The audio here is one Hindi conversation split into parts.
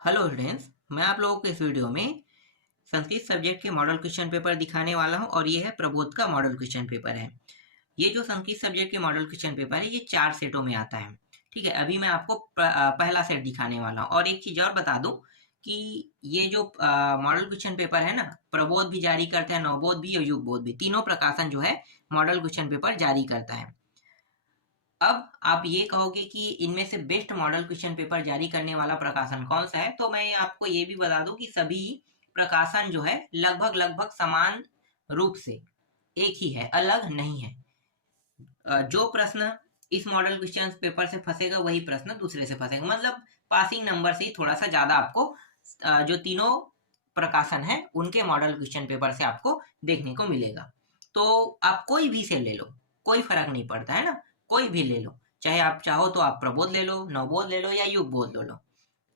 हेलो स्टूडेंट्स, मैं आप लोगों को इस वीडियो में संस्कृत सब्जेक्ट के मॉडल क्वेश्चन पेपर दिखाने वाला हूं और ये है प्रबोध का मॉडल क्वेश्चन पेपर है। ये जो संस्कृत सब्जेक्ट के मॉडल क्वेश्चन पेपर है ये 4 सेटों में आता है। ठीक है, अभी मैं आपको पहला सेट दिखाने वाला हूँ। और एक चीज और बता दूं कि ये जो मॉडल क्वेश्चन पेपर है ना, प्रबोध भी जारी करते हैं, नवबोध भी और युगबोध भी, तीनों प्रकाशन जो है मॉडल क्वेश्चन पेपर जारी करता है। अब आप ये कहोगे कि इनमें से बेस्ट मॉडल क्वेश्चन पेपर जारी करने वाला प्रकाशन कौन सा है, तो मैं आपको ये भी बता दूं कि सभी प्रकाशन जो है लगभग लगभग समान रूप से एक ही है, अलग नहीं है। जो प्रश्न इस मॉडल क्वेश्चन पेपर से फंसेगा वही प्रश्न दूसरे से फंसेगा, मतलब पासिंग नंबर से ही थोड़ा सा ज्यादा आपको जो तीनों प्रकाशन है उनके मॉडल क्वेश्चन पेपर से आपको देखने को मिलेगा। तो आप कोई भी से ले लो, कोई फर्क नहीं पड़ता है ना, कोई भी ले लो। चाहे आप चाहो तो आप प्रबोध ले लो, नवबोध ले लो या युगबोध ले लो,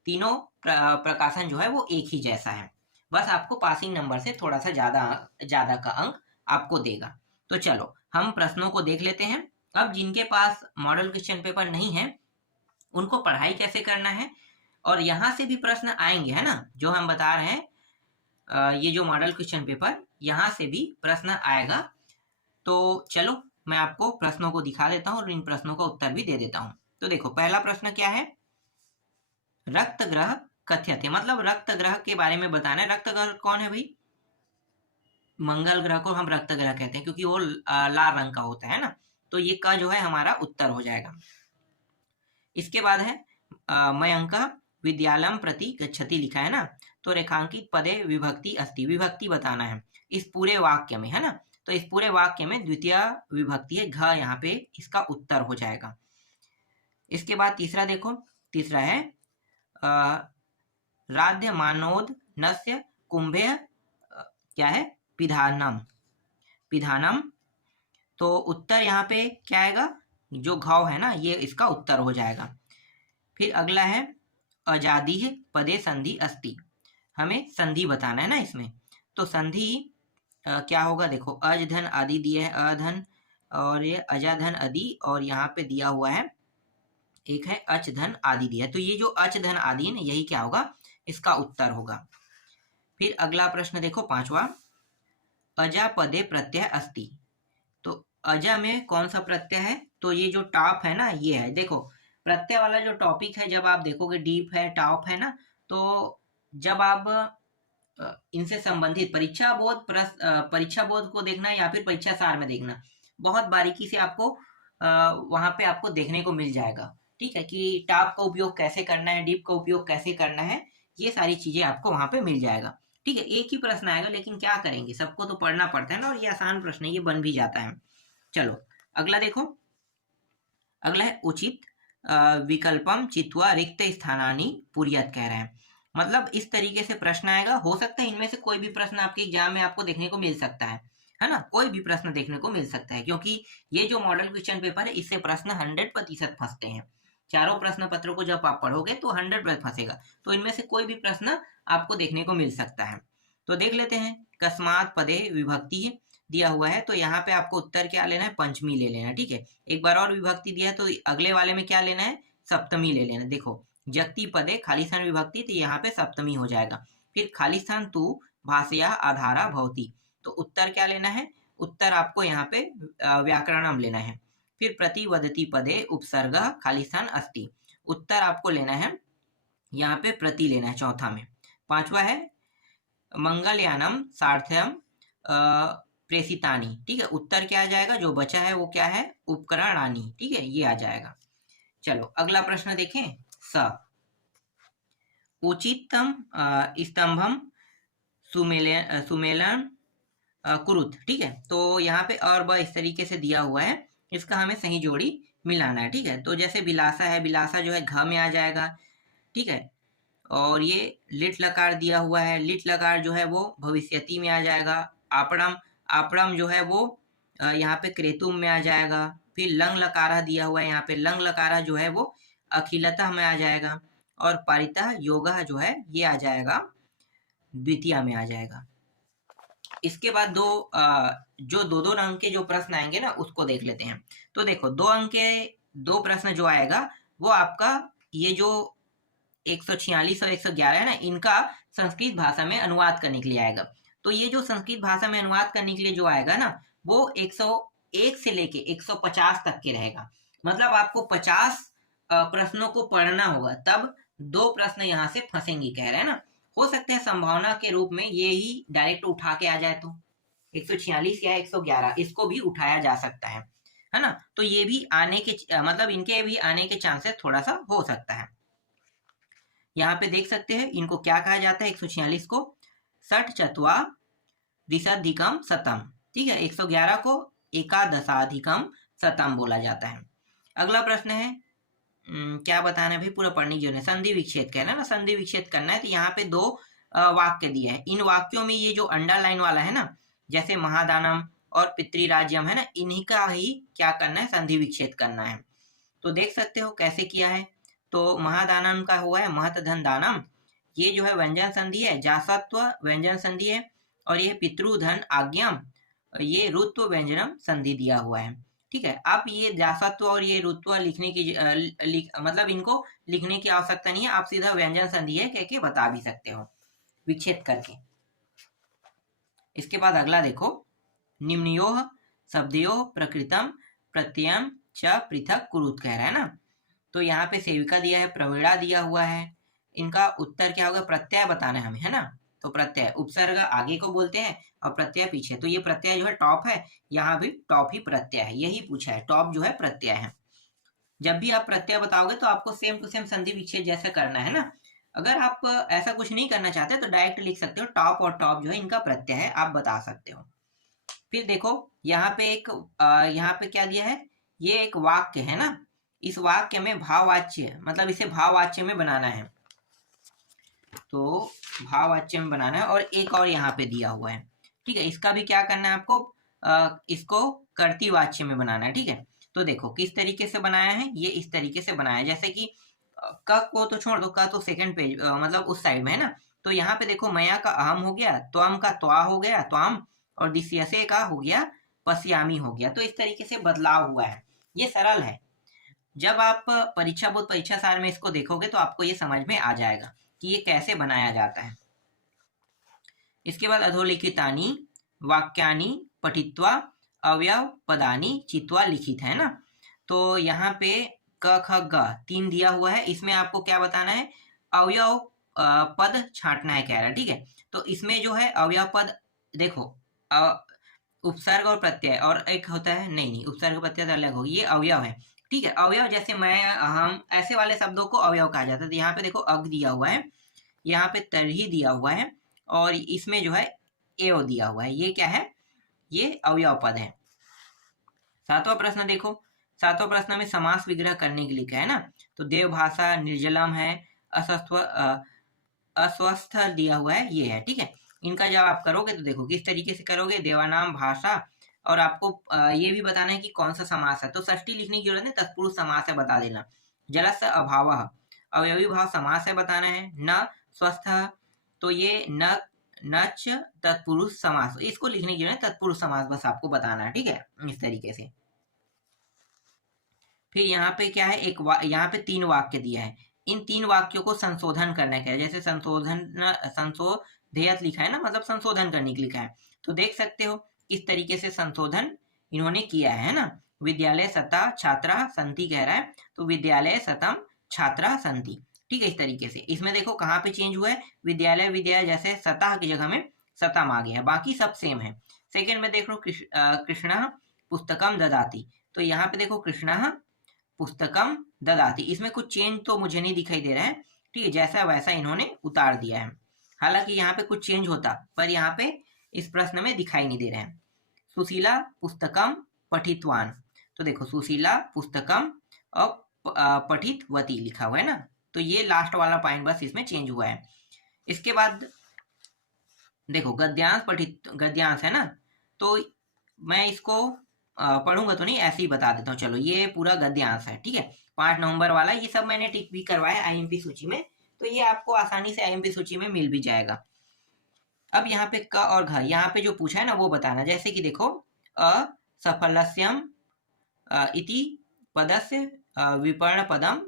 तीनों प्रकाशन जो है वो एक ही जैसा है। बस आपको पासिंग नंबर से थोड़ा सा ज्यादा ज्यादा का अंक आपको देगा। तो चलो हम प्रश्नों को देख लेते हैं। अब जिनके पास मॉडल क्वेश्चन पेपर नहीं है उनको पढ़ाई कैसे करना है, और यहाँ से भी प्रश्न आएंगे, है ना, जो हम बता रहे हैं। ये जो मॉडल क्वेश्चन पेपर यहाँ से भी प्रश्न आएगा। तो चलो मैं आपको प्रश्नों को दिखा देता हूँ और इन प्रश्नों का उत्तर भी दे देता हूँ। तो देखो पहला प्रश्न क्या है, रक्त ग्रह कथ्यते, मतलब रक्त ग्रह के बारे में बताना है। रक्त ग्रह कौन है भाई? मंगल ग्रह को हम रक्त ग्रह कहते हैं क्योंकि वो लाल रंग का होता है ना। तो ये का जो है हमारा उत्तर हो जाएगा। इसके बाद है मयंक विद्यालयम प्रति गच्छति लिखा है ना, तो रेखांकित पदे विभक्ति अस्ति, विभक्ति बताना है इस पूरे वाक्य में, है ना। तो इस पूरे वाक्य में द्वितीय विभक्ति है घ, यहाँ पे इसका उत्तर हो जाएगा। इसके बाद तीसरा देखो, तीसरा है राध्य मानोद नस्य कुंभे क्या है, पिधानम, पिधानम। तो उत्तर यहाँ पे क्या आएगा, जो घाव है ना ये इसका उत्तर हो जाएगा। फिर अगला है अजादी है पदे संधि अस्ति, हमें संधि बताना है ना इसमें। तो संधि क्या होगा, देखो अज धन आदि दिया है, अधन और ये अजाधन आदि, और यहाँ पे दिया हुआ है एक है अच धन आदि दिया है। तो ये जो अच धन आदि है ना यही क्या होगा, इसका उत्तर होगा। फिर अगला प्रश्न देखो पांचवा, अजा पदे प्रत्यय अस्ति। तो अजा में कौन सा प्रत्यय है, तो ये जो टॉप है ना ये है। देखो प्रत्यय वाला जो टॉपिक है जब आप देखोगे डीप है टॉप है ना, तो जब आप इनसे संबंधित परीक्षा बोध को देखना या फिर परीक्षा सार में देखना, बहुत बारीकी से आपको वहां पे आपको देखने को मिल जाएगा। ठीक है, कि टॉप का उपयोग कैसे करना है, डीप का उपयोग कैसे करना है, ये सारी चीजें आपको वहां पे मिल जाएगा। ठीक है, एक ही प्रश्न आएगा लेकिन क्या करेंगे, सबको तो पढ़ना पड़ता है ना, और ये आसान प्रश्न है, ये बन भी जाता है। चलो अगला देखो, अगला है उचित विकल्पम चित्वा रिक्त स्थानानि पूर्यत कह रहे हैं। मतलब इस तरीके से प्रश्न आएगा, हो सकता है इनमें से कोई भी प्रश्न आपके एग्जाम में आपको देखने को मिल सकता है ना, कोई भी प्रश्न देखने को मिल सकता है, क्योंकि ये जो मॉडल क्वेश्चन पेपर है इससे प्रश्न 100% फंसते हैं। चारों प्रश्न पत्रों को जब आप पढ़ोगे तो 100% फंसेगा, तो इनमें से कोई भी प्रश्न आपको देखने को मिल सकता है। तो देख लेते हैं, कस्मात पदे विभक्ति दिया हुआ है, तो यहाँ पे आपको उत्तर क्या लेना है, पंचमी ले लेना। ठीक है, एक बार और विभक्ति दिया है तो अगले वाले में क्या लेना है, सप्तमी ले लेना। देखो जगती पदे खालिस्थान विभक्ति, तो यहाँ पे सप्तमी हो जाएगा। फिर खालिस्थान तू भाषया आधारा भवती, तो उत्तर क्या लेना है, उत्तर आपको यहाँ पे व्याकरणम लेना है। फिर प्रतिवदती पदे उपसर्ग खालिस्थान अस्ति, उत्तर आपको लेना है यहाँ पे प्रति लेना है चौथा में। पांचवा है मंगलयानम सार्थयम प्रेसितानी, ठीक है, उत्तर क्या आ जाएगा, जो बचा है वो क्या है, उपकरणानी। ठीक है, ये आ जाएगा। चलो अगला प्रश्न देखें, स उचितम स्तंभम सुमेलन कुरुत। ठीक है, तो यहाँ पे और ब इस तरीके से दिया हुआ है, इसका हमें सही जोड़ी मिलाना है। ठीक है, तो जैसे बिलासा है, बिलासा जो है घ में आ जाएगा। ठीक है, और ये लिट लकार दिया हुआ है, लिट लकार जो है वो भविष्यति में आ जाएगा। आपड़म, आपड़म जो है वो यहाँ पे क्रेतुम में आ जाएगा। फिर लंग लकारा दिया हुआ है, यहाँ पे लंग लकारा जो है वो अखिलता में आ जाएगा। और पारिता योगा जो है ये आ जाएगा द्वितीय में आ जाएगा। इसके बाद जो दो दो अंक के जो प्रश्न आएंगे ना उसको देख लेते हैं। तो देखो 2 अंक के 2 प्रश्न जो आएगा वो आपका ये जो 146 और 111 है ना, इनका संस्कृत भाषा में अनुवाद करने के लिए आएगा। तो ये जो संस्कृत भाषा में अनुवाद करने के लिए जो आएगा ना, वो 101 से लेके 150 तक के रहेगा। मतलब आपको 50 प्रश्नों को पढ़ना होगा, तब 2 प्रश्न यहाँ से फंसेंगे, कह रहे हैं ना। हो सकता है संभावना के रूप में ये ही डायरेक्ट उठा के आ जाए, तो 146 या 111 इसको भी उठाया जा सकता है ना। तो ये भी आने के मतलब इनके भी आने के चांसेस थोड़ा सा हो सकता है। यहाँ पे देख सकते हैं इनको क्या कहा जाता है, 146 को षट चत्वा द्विशदिकम शतम, ठीक है। 111 को एकादशाधिकम शतम बोला जाता है। अगला प्रश्न है क्या बताना है भाई, पूरा पढ़ने की जरूरत है। संधि विच्छेद कहना है ना, संधि विच्छेद करना है। तो यहाँ पे 2 वाक्य दिए हैं। इन वाक्यों में ये जो अंडरलाइन वाला है ना, जैसे महादानम और पितृराज्यम है ना, इन्हीं का ही क्या करना है, संधि विच्छेद करना है। तो देख सकते हो कैसे किया है। तो महादानम का हुआ है महत धन दानम, ये जो है व्यंजन संधि है। जासत्व व्यंजन संधि है। और ये पितृधन आज्ञम, ये ऋत्व व्यंजनम संधि दिया हुआ है, ठीक है। आप ये जासत्व और ये ऋत्व लिखने की मतलब इनको लिखने की आवश्यकता नहीं है, आप सीधा व्यंजन संधि है कह के बता भी सकते हो विच्छेद करके। इसके बाद अगला देखो, निम्नयोः शब्दयोः प्रकृतम प्रत्ययम च पृथक कुरुत कह रहा है ना। तो यहाँ पे सेविका दिया है, प्रवीणा दिया हुआ है। इनका उत्तर क्या होगा, प्रत्यय बताना है हमें, है ना। तो प्रत्यय, उपसर्ग आगे को बोलते हैं और प्रत्यय पीछे। तो ये प्रत्यय जो है टॉप है, यहाँ भी टॉप ही प्रत्यय है, यही पूछा है, टॉप जो है प्रत्यय है। जब भी आप प्रत्यय बताओगे तो आपको सेम टू सेम संधि विच्छेद जैसा करना है ना। अगर आप ऐसा कुछ नहीं करना चाहते तो डायरेक्ट लिख सकते हो, टॉप और टॉप जो है इनका प्रत्यय है, आप बता सकते हो। फिर देखो यहाँ पे एक यहाँ पे क्या दिया है, ये एक वाक्य है ना। इस वाक्य में भाववाच्य, मतलब इसे भाववाच्य में बनाना है। तो भाववाच्य में बनाना है। और एक और यहाँ पे दिया हुआ है, ठीक है। इसका भी क्या करना है आपको, इसको कर्तृवाच्य में बनाना है, ठीक है। तो देखो किस तरीके से बनाया है, ये इस तरीके से बनाया है। जैसे कि क को तो छोड़ दो, क तो सेकंड पेज मतलब उस साइड में है ना। तो यहाँ पे देखो मया का अहम हो गया, त्वम का त्वा हो गया त्वाम, और दिस्यसे का हो गया पश्यामी हो गया। तो इस तरीके से बदलाव हुआ है, ये सरल है। जब आप परीक्षा बोर्ड परीक्षा सार में इसको देखोगे तो आपको ये समझ में आ जाएगा कि ये कैसे बनाया जाता है। इसके बाद अधोलिखितानि वाक्यानि पठित्वा अवयव पदानि चित्वा लिखित है ना। तो यहाँ पे क ख ग 3 दिया हुआ है, इसमें आपको क्या बताना है, अवयव पद छांटना है कह रहा है, ठीक है। तो इसमें जो है अवयव पद, देखो उपसर्ग और प्रत्यय, और एक होता है नहीं उपसर्ग प्रत्यय अलग होगी, ये अवयव है, ठीक है। अवयव जैसे मैं, हम, ऐसे वाले शब्दों को अवयव कहा जाता है। तो यहाँ पे देखो अग दिया हुआ है, यहाँ पे तरही दिया हुआ है, और इसमें जो है एव दिया हुआ है, ये क्या है, ये अवयव पद है। 7वां प्रश्न देखो, 7वां प्रश्न में समास विग्रह करने के लिए क्या है ना। तो देव भाषा निर्जलम है, अस्वस्थ दिया हुआ है, ये है, ठीक है। इनका जब आप करोगे तो देखो किस तरीके से करोगे, देवानाम भाषा, और आपको ये भी बताना है कि कौन सा समास है। तो षष्ठी लिखने की जरूरत नहीं, तत्पुरुष समास है बता देना। जलस्य अभाव अवयवी भाव समास है बताना है। न स्वस्थ, तो ये न नच तत्पुरुष समास, इसको लिखने की जरूरत है, तत्पुरुष समास बस आपको बताना है, ठीक है, इस तरीके से। फिर यहाँ पे क्या है, यहाँ पे 3 वाक्य दिया है। इन 3 वाक्यों को संशोधन करना है, जैसे संशोधयत लिखा है ना, मतलब संशोधन करने के लिखा है। तो देख सकते हो इस तरीके से संशोधन इन्होंने किया है ना। विद्यालय सता छात्रा संति कह रहा है, तो विद्यालय सतम छात्रा संति, ठीक है। इस तरीके से इसमें देखो कहाँ पे चेंज हुआ है, विद्यालय विद्यालय जैसे सतह की जगह में सतम आ गया है, बाकी सब सेम है। सेकेंड में देख लो कृष्ण पुस्तकम ददाति, तो यहाँ पे देखो कृष्ण पुस्तकम ददाति, इसमें कुछ चेंज तो मुझे नहीं दिखाई दे रहा है, ठीक है, जैसा वैसा इन्होंने उतार दिया है। हालांकि यहाँ पे कुछ चेंज होता, पर यहाँ पे इस प्रश्न में दिखाई नहीं दे रहे हैं। सुशीला पुस्तकम पठितवान, तो देखो सुशीला पुस्तकम और पठितवती लिखा हुआ है ना। तो ये लास्ट वाला पॉइंट बस इसमें चेंज हुआ है। इसके बाद देखो गद्यांश है ना, तो मैं इसको पढ़ूंगा तो नहीं, ऐसे ही बता देता हूँ। चलो ये पूरा गद्यांश है, ठीक है, 5 नवंबर वाला, ये सब मैंने टिक भी करवाया आईएमपी सूची में, तो ये आपको आसानी से आईएमपी सूची में मिल भी जाएगा। अब यहाँ पे क और घ, यहाँ पे जो पूछा है ना वो बताना। जैसे कि देखो असफलस्यम इति पदस्य विपर्ण पदम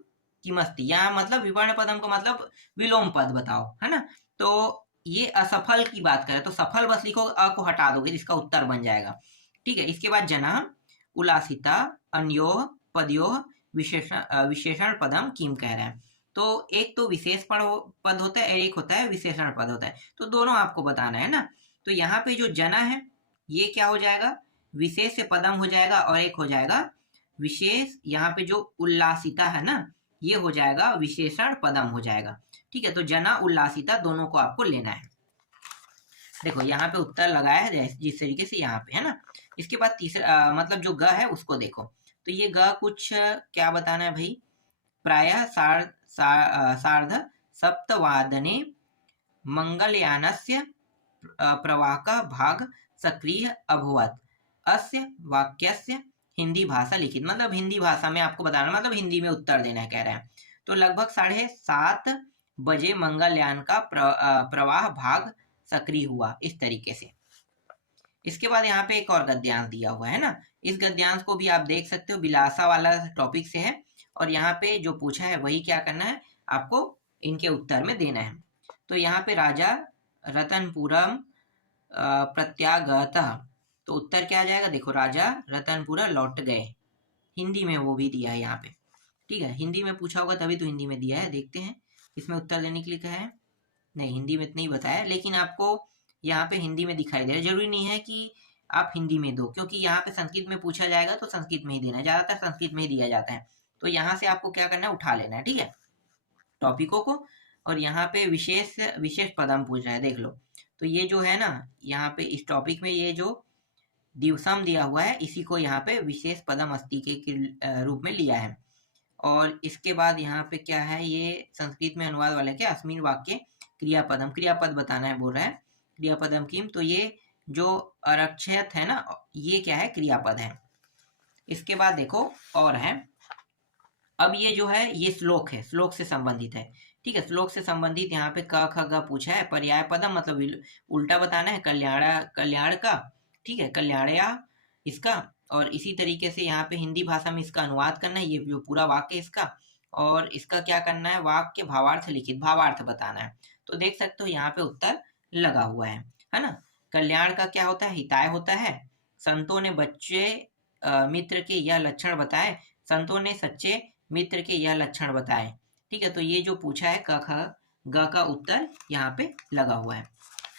किमस्ति, यहाँ मतलब विवर्ण पदम का मतलब विलोम पद बताओ, है ना। तो ये असफल की बात करें तो सफल बस लिखो, अ को हटा दोगे जिसका उत्तर बन जाएगा। ठीक है, इसके बाद जना, उल्लासिता, अन्योह, पदयोह, विशेषण पदम किम कह रहे हैं। तो एक तो विशेष पद होता है, एक होता है विशेषण पद होता है, तो दोनों आपको बताना है ना। तो यहाँ पे जो जना है ये क्या हो जाएगा, विशेष से पदम हो जाएगा, और एक हो जाएगा विशेष, यहाँ पे जो उल्लासिता है ना ये हो जाएगा विशेषण पदम हो जाएगा। ठीक है, तो जना उल्लासिता दोनों को आपको लेना है। देखो यहाँ पे उत्तर लगाया है जिस तरीके से यहाँ पे, है ना। इसके बाद तीसरा मतलब जो ग है उसको देखो, तो ये ग कुछ क्या बताना है भाई, प्रायः सार्ध सप्तवादने मंगलयानस्य प्रवाहः भाग सक्रिय अभवत्, अस्य वाक्यस्य हिंदी भाषा लिखित, मतलब हिंदी भाषा में आपको बताना, मतलब हिंदी में उत्तर देना है कह रहे हैं। तो लगभग 7:30 बजे मंगलयान का प्रवाह भाग सक्रिय हुआ, इस तरीके से। इसके बाद यहाँ पे एक और गद्यांश दिया हुआ है ना, इस गद्यांश को भी आप देख सकते हो, विलासा वाला टॉपिक से है, और यहाँ पे जो पूछा है वही क्या करना है आपको इनके उत्तर में देना है। तो यहाँ पे राजा रतनपुरम प्रत्यागतः, तो उत्तर क्या आ जाएगा, देखो राजा रतनपुरा लौट गए, हिंदी में वो भी दिया है यहाँ पे। ठीक है, हिंदी में पूछा होगा तभी तो हिंदी में दिया है, देखते हैं इसमें उत्तर देने के लिए क्या है। नहीं, हिंदी में तो नहीं बताया, लेकिन आपको यहाँ पे हिंदी में दिखाई दे रहा है। जरूरी नहीं है कि आप हिंदी में दो, क्योंकि यहाँ पे संस्कृत में पूछा जाएगा तो संस्कृत में ही देना है, ज्यादातर संस्कृत में ही दिया जाता है। तो यहाँ से आपको क्या करना है, उठा लेना है, ठीक है, टॉपिकों को। और यहाँ पे विशेष पदम पूछ रहा है, देख लो। तो ये जो है ना, यहाँ पे इस टॉपिक में ये जो दिवसम दिया हुआ है इसी को यहाँ पे विशेष पदम अस्ति के रूप में लिया है। और इसके बाद यहाँ पे क्या है, ये संस्कृत में अनुवाद वाले के अस्मिन वाक्य क्रियापदम, क्रियापद बताना है बोल रहा है, क्रियापदम किम, तो ये जो अरक्षयत है ना ये क्या है, क्रियापद है। इसके बाद देखो और है, अब ये जो है ये श्लोक है, श्लोक से संबंधित है। ठीक है, श्लोक से संबंधित यहाँ पे क ख ग पूछा है, पर्याय पदम मतलब उल्टा बताना है, कल्याण का, ठीक है, कल्याणया इसका, और इसी तरीके से यहाँ पे हिंदी भाषा में इसका अनुवाद करना है, ये जो पूरा वाक्य इसका, और इसका क्या करना है, वाक्य भावार्थ लिखित, भावार्थ बताना है। तो देख सकते हो यहाँ पे उत्तर लगा हुआ है ना। कल्याण का क्या होता है, हिताय होता है। संतों ने बच्चे मित्र के यह लक्षण बताए, संतों ने सच्चे मित्र के यह लक्षण बताए। ठीक है, तो ये जो पूछा है क ख ग का उत्तर यहाँ पे लगा हुआ है।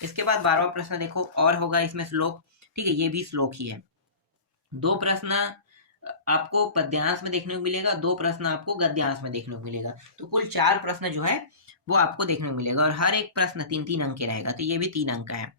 इसके बाद 12वां प्रश्न देखो, और होगा इसमें श्लोक, ठीक है, ये भी श्लोक ही है। 2 प्रश्न आपको पद्यांश में देखने को मिलेगा, 2 प्रश्न आपको गद्यांश में देखने को मिलेगा, तो कुल 4 प्रश्न जो है वो आपको देखने को मिलेगा, और हर एक प्रश्न 3-3 अंक के रहेगा, तो ये भी 3 अंक का है।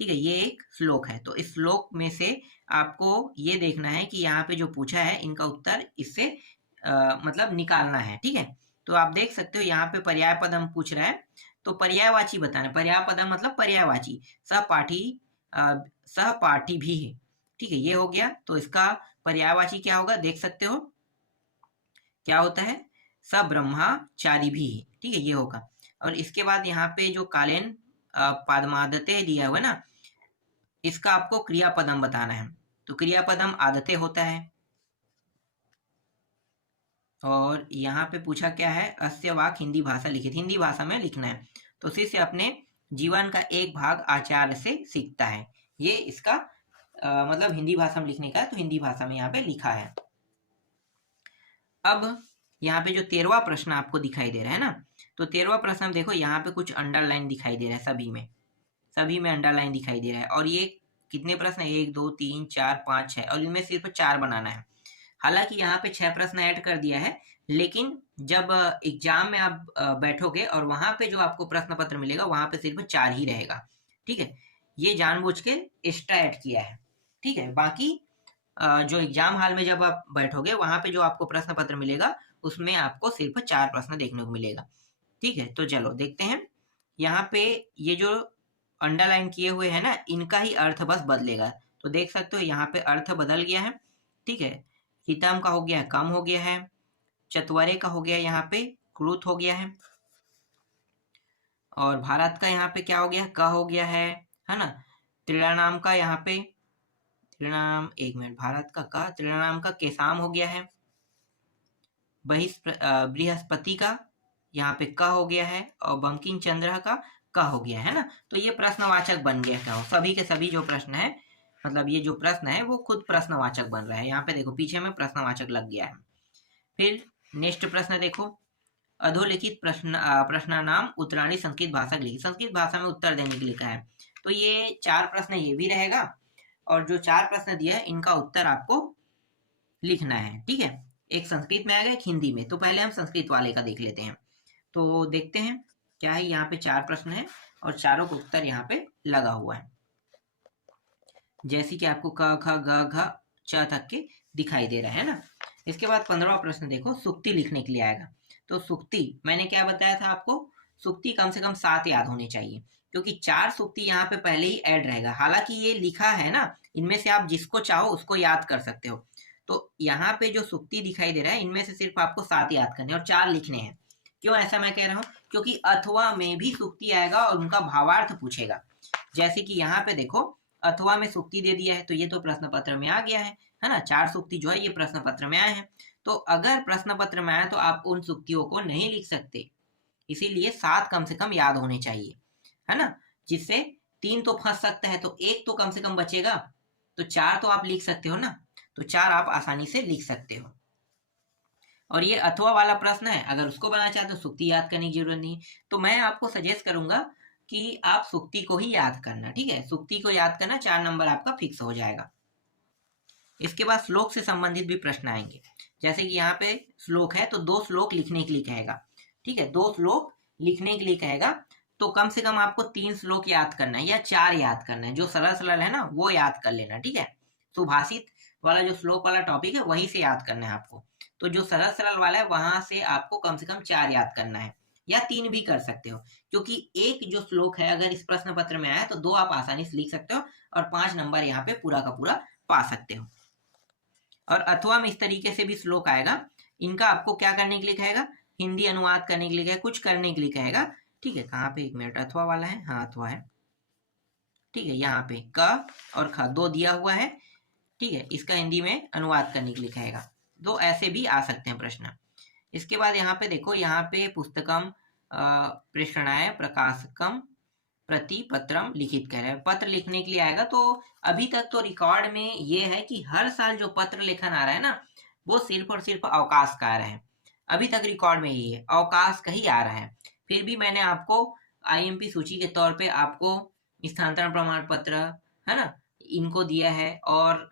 ठीक है, ये एक श्लोक है, तो इस श्लोक में से आपको ये देखना है कि यहाँ पे जो पूछा है इनका उत्तर इससे मतलब निकालना है। ठीक है, तो आप देख सकते हो यहाँ पे पर्याय पदम पूछ रहा है, तो पर्यायवाची बताना, पर्याय पदम मतलब पर्यायवाची, सहपाठी भी है। ठीक है, ये हो गया, तो इसका पर्यायवाची क्या होगा, देख सकते हो क्या होता है, सब्रह्मचारी भी है। ठीक है, ये होगा। और इसके बाद यहाँ पे जो कालेन पादमादते दिया हुआ है ना, इसका आपको क्रियापदम बताना है, तो क्रियापदम आदते होता है। और यहाँ पे पूछा क्या है, अस्य वाक हिंदी भाषा लिखित, हिंदी भाषा में लिखना है, तो शिष्य अपने जीवन का एक भाग आचार्य से सीखता है, ये इसका मतलब हिंदी भाषा में लिखने का है, तो हिंदी भाषा में यहाँ पे लिखा है। अब यहाँ पे जो 13वां प्रश्न आपको दिखाई दे रहा है ना, तो 13वां प्रश्न देखो, यहाँ पे कुछ अंडरलाइन दिखाई दे रहा है, सभी में अंडरलाइन दिखाई दे रहा है। और ये कितने प्रश्न है, 1 2 3 4 5 6, और इनमें सिर्फ 4 बनाना है। हालांकि यहाँ पे 6 प्रश्न ऐड कर दिया है, लेकिन जब एग्जाम में आप बैठोगे और वहां पे जो आपको प्रश्न पत्र मिलेगा वहां पे सिर्फ 4 ही रहेगा। ठीक है, ये जानबूझ के एक्स्ट्रा ऐड किया है। ठीक है, बाकी जो एग्जाम हॉल में जब आप बैठोगे वहां पे जो आपको प्रश्न पत्र मिलेगा उसमें आपको सिर्फ 4 प्रश्न देखने को मिलेगा। ठीक है, तो चलो देखते हैं, यहाँ पे ये जो अंडरलाइन किए हुए हैं ना इनका ही अर्थ बस बदलेगा, तो देख सकते हो यहाँ पे अर्थ बदल गया है। ठीक है, हितम का हो गया है, कम हो गया है, चतवरे का हो गया है, यहाँ पे क्रुत हो गया है, और भारत का यहाँ पे क्या हो गया है, क हो गया है ना। त्रिणाम का यहाँ पे त्रिणाम, एक मिनट, भारत का त्रिणाम का केसाम हो गया है, बृहस्पति का यहाँ पे क हो गया है और बंकिम चंद्र का क हो गया है ना। तो ये प्रश्नवाचक बन गया था। सभी के सभी जो प्रश्न है, मतलब ये जो प्रश्न है वो खुद प्रश्नवाचक बन रहा है। यहाँ पे देखो पीछे में प्रश्नवाचक लग गया है। फिर नेक्स्ट प्रश्न देखो, अधोलिखित प्रश्न नाम उत्तराणी संस्कृत भाषा लिखी। संस्कृत भाषा में उत्तर देने के लिए कहा है। तो ये 4 प्रश्न ये भी रहेगा और जो 4 प्रश्न दिया है इनका उत्तर आपको लिखना है, ठीक है। एक संस्कृत में आएगा, एक हिंदी में। तो पहले हम संस्कृत वाले का देख लेते हैं। तो देखते हैं क्या है। यहाँ पे 4 प्रश्न है और चारों का उत्तर यहाँ पे लगा हुआ है, जैसे कि आपको क ख ग घ च तक के दिखाई दे रहा है ना। इसके बाद 15वां प्रश्न देखो, सुक्ति लिखने के लिए आएगा। तो सुक्ति मैंने क्या बताया था आपको, सुक्ति कम से कम 7 याद होने चाहिए, क्योंकि 4 सुक्ति यहाँ पे पहले ही ऐड रहेगा। हालांकि ये लिखा है ना, इनमें से आप जिसको चाहो उसको याद कर सकते हो। तो यहाँ पे जो सुक्ति दिखाई दे रहा है इनमें से सिर्फ आपको 7 याद करने और 4 लिखने हैं। क्यों ऐसा मैं कह रहा हूँ, क्योंकि अथवा में भी सुक्ति आएगा और उनका भावार्थ पूछेगा। जैसे कि यहाँ पे देखो अथवा में सुक्ति दे दिया है, तो ये तो प्रश्न पत्र में आ गया है ना। 4 सुक्ति जो है ये प्रश्न पत्र में आए हैं। तो अगर प्रश्न पत्र में आए तो आप उन सुक्तियों को नहीं लिख सकते, इसीलिए 7 कम से कम याद होने चाहिए, है ना। जिससे 3 तो फंस सकता है, तो 1 तो कम से कम बचेगा। तो 4 तो आप लिख सकते हो ना, तो 4 आप आसानी से लिख सकते हो। और ये अथवा वाला प्रश्न है, अगर उसको बनाना चाहते हो सुक्ति याद करने की जरूरत नहीं। तो मैं आपको सजेस्ट करूंगा कि आप सुक्ति को ही याद करना, ठीक है। सुक्ति को याद करना, 4 नंबर आपका फिक्स हो जाएगा। इसके बाद श्लोक से संबंधित भी प्रश्न आएंगे। जैसे कि यहाँ पे श्लोक है तो 2 श्लोक लिखने के लिए कहेगा, ठीक है। 2 श्लोक लिखने के लिए कहेगा, तो कम से कम आपको 3 श्लोक याद करना है या 4 याद करना है। जो सरल सरल है ना वो याद कर लेना, ठीक है। सुभाषित वाला जो श्लोक वाला टॉपिक है वहीं से याद करना है आपको। तो जो सरल सरल वाला है वहां से आपको कम से कम 4 याद करना है, या 3 भी कर सकते हो, क्योंकि एक जो श्लोक है अगर इस प्रश्न पत्र में आया तो 2 आप आसानी से लिख सकते हो और 5 नंबर यहाँ पे पूरा का पूरा पा सकते हो। और अथवा में इस तरीके से भी श्लोक आएगा। इनका आपको क्या करने के लिए कहेगा, हिंदी अनुवाद करने के लिए कहेगा, कुछ करने के लिए कहेगा, ठीक है। कहाँ पे, 1 मिनट, अथवा वाला है, हाँ अथवा है, ठीक है। यहाँ पे क और ख 2 दिया हुआ है, ठीक है। इसका हिंदी में अनुवाद करने के लिए कहेगा। 2 ऐसे भी आ सकते हैं प्रश्न। इसके बाद यहाँ पे देखो, यहाँ पे पुस्तकम प्रेषणाय प्रकाशकम प्रति पत्रम लिखित कह रहे हैं। पत्र लिखने के लिए आएगा। तो अभी तक तो रिकॉर्ड में ये है कि हर साल जो पत्र लेखन आ रहा है ना वो सिर्फ और सिर्फ अवकाश का आ रहा है। अभी तक रिकॉर्ड में यही है, अवकाश का ही आ रहा है। फिर भी मैंने आपको आईएमपी सूची के तौर पे आपको स्थानांतरण प्रमाण पत्र, है ना, इनको दिया है। और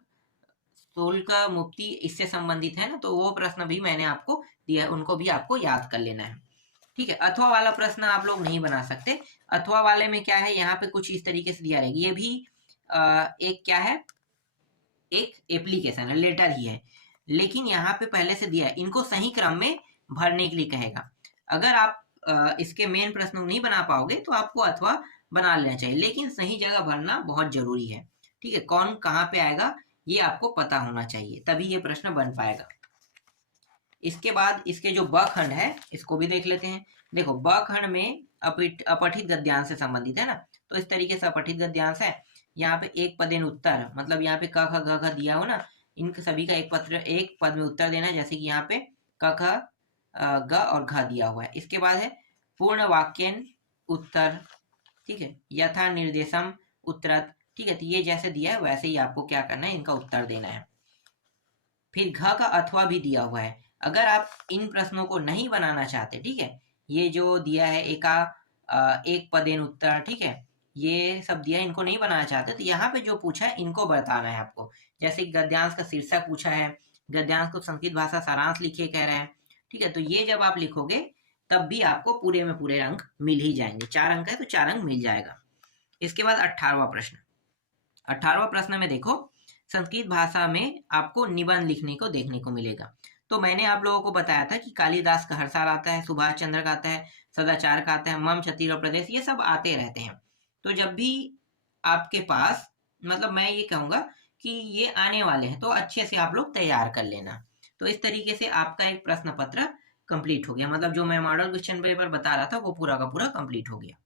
शुल्क मुक्ति इससे संबंधित है ना, तो वो प्रश्न भी मैंने आपको दिया है, उनको भी आपको याद कर लेना है, ठीक है। अथवा वाला प्रश्न आप लोग नहीं बना सकते। अथवा वाले में क्या है, यहाँ पे कुछ इस तरीके से दिया रहेगा। ये भी एक क्या है, एक एप्लीकेशन है, लेटर ही है, लेकिन यहाँ पे पहले से दिया है। इनको सही क्रम में भरने के लिए कहेगा। अगर आप इसके मेन प्रश्न नहीं बना पाओगे तो आपको अथवा बना लेना चाहिए, लेकिन सही जगह भरना बहुत जरूरी है, ठीक है। कौन कहाँ पे आएगा ये आपको पता होना चाहिए, तभी ये प्रश्न बन पाएगा। इसके बाद इसके जो ब खंड है इसको भी देख लेते हैं। देखो ब खंड में अपठित गद्यांश से संबंधित है ना, तो इस तरीके से अपठित गद्यांश है। यहाँ पे एक पदेन उत्तर, मतलब यहाँ पे क ख ग घ दिया हो ना, इन सभी का एक पद में उत्तर देना है। जैसे कि यहाँ पे क ख ग और घ दिया हुआ है। इसके बाद है पूर्ण वाक्यन उत्तर, ठीक है, यथा निर्देशम उत्तरत, ठीक है। तो ये जैसे दिया है वैसे ही आपको क्या करना है, इनका उत्तर देना है। फिर घ का अथवा भी दिया हुआ है। अगर आप इन प्रश्नों को नहीं बनाना चाहते, ठीक है, ये जो दिया है एक पदेन उत्तर, ठीक है, ये सब दिया है, इनको नहीं बनाना चाहते तो यहाँ पे जो पूछा है इनको बताना है आपको। जैसे गद्यांश का शीर्षक पूछा है, गद्यांश को संस्कृत भाषा सारांश लिखिए कह रहे हैं, ठीक है। तो ये जब आप लिखोगे तब भी आपको पूरे में पूरे अंक मिल ही जाएंगे। 4 अंक है तो 4 अंक मिल जाएगा। इसके बाद 18वां प्रश्न। 18वां प्रश्न में देखो, संस्कृत भाषा में आपको निबंध लिखने को देखने को मिलेगा। तो मैंने आप लोगों को बताया था कि कालिदास का हर्षार आता है, सुभाष चंद्र का आता है, सदाचार का आता है, मम छत्तीसगढ़ प्रदेश, ये सब आते रहते हैं। तो जब भी आपके पास, मतलब मैं ये कहूँगा कि ये आने वाले हैं तो अच्छे से आप लोग तैयार कर लेना। तो इस तरीके से आपका एक प्रश्न पत्र कंप्लीट हो गया, मतलब जो मैं मॉडल क्वेश्चन पेपर बता रहा था वो पूरा का पूरा कंप्लीट हो गया।